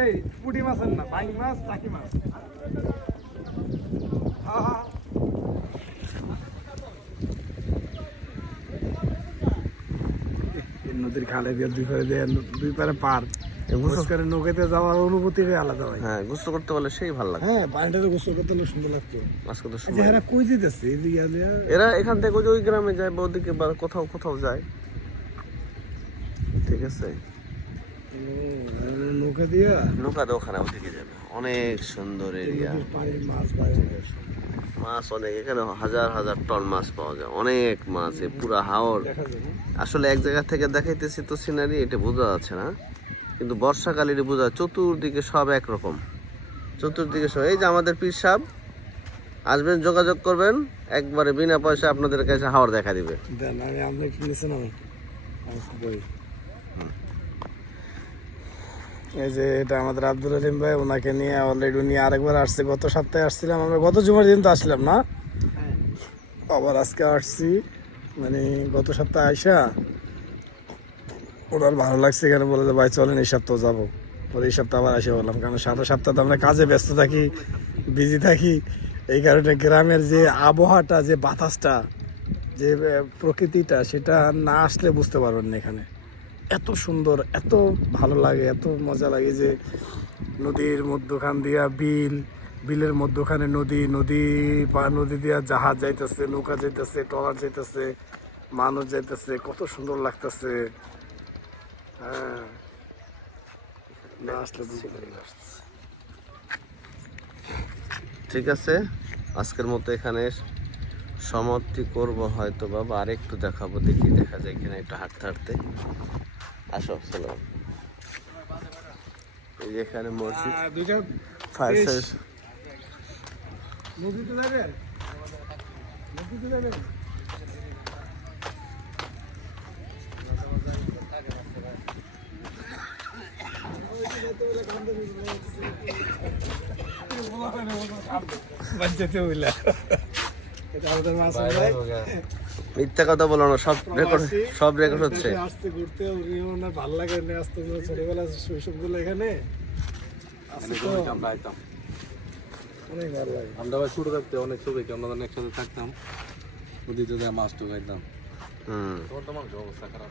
এই পুঁটি মাছ না, বাইং মাছ, টাকি মাছ। নদীর খালে দিয়ে দুই পারে পার নৌকাতে যাওয়ার অনুভূতিটাই আলাদা হয়। হ্যাঁ, গোসল করতে পারলে সেই ভালো লাগে। হ্যাঁ, পানিটাতে গোসল করতে হলে সুন্দর লাগতো। আজকে তো এরা কই যেতেছে? এরা এখান থেকে ওই গ্রামে যায় বা ওদিকে বা কোথাও কোথাও যায়। ঠিক আছে, নৌকা দিয়ে ওখানে ওদিকে যাবে। অনেক সুন্দর এরিয়া, মাছ অনেক। এখানে হাজার হাজার টন মাছ পাওয়া যায়, অনেক মাছ। পুরা হাওর আসলে এক জায়গা থেকে দেখাইতেছি তো সিনারি, এটা বোঝা যাচ্ছে না, কিন্তু বর্ষাকালের বোঝা। চতুর্দিকে সব একরকম, চতুর্দিকে সব। এই যে আমাদের পীর সাহেব আসবেন, যোগাযোগ করবেন, একবারে বিনা পয়সা আপনাদের কাছে হাওর দেখা দিবে। এই যে এটা আমাদের আব্দুল আলিম ভাই, ওনাকে নিয়ে অলরেডি উনি আরেকবার আসছে। গত সপ্তাহে আসছিলাম আমরা, গত জুমার দিন তো আসলাম না, আবার আজকে আসছি। মানে গত সপ্তাহে আইসা ওনার ভালো লাগছে এখানে, বলে যে ভাই চলেন এই সপ্তাহ যাবো। পরে এই সপ্তাহ আবার এসে বললাম, কারণ সারা সপ্তাহ তো আমরা কাজে ব্যস্ত থাকি, বিজি থাকি। এই কারণে গ্রামের যে আবহাওয়াটা, যে বাতাসটা, যে প্রকৃতিটা, সেটা না আসলে বুঝতে পারবেন না। এখানে এত সুন্দর, এত ভালো লাগে, এত মজা লাগে যে নদীর মধ্যখান দিয়া বিলের মধ্যখানে নদী, নদী দিয়া জাহাজ যাইতেছে, নৌকা যাইতেছে, ট্রলার যাইতেছে, মানুষ যাইতেছে, কত সুন্দর লাগতেছে। হ্যাঁ, না আসলে বুঝতে পারি না। ঠিক আছে, আজকের মতো এখানে সমাপ্তি করব হয়তো, বাবা আরেকটু দেখাবো, দেখি দেখা যায় এখানে একটু হাঁটতে হাঁটতে। আসো, চলো। এই যে এখানে মসজিদ, ফায়ার সার্ভিস। নদীতে যাবেন? নদীতে যাবেন? মিথ্যা কথা বলো না, সব রেকর্ড হচ্ছে। আসতে ঘুরতে ভালো লাগে, আসতে ছোটবেলা শৈশব গুলো এখানে অনেক ভালো লাগে। আমরা ভাই ছোট থাকতে অনেক ছবি, আমরা একসাথে থাকতাম, নদীতে মাছ ঢুকাইতাম। হুম, তোমার তো মানুষ অবস্থা খারাপ।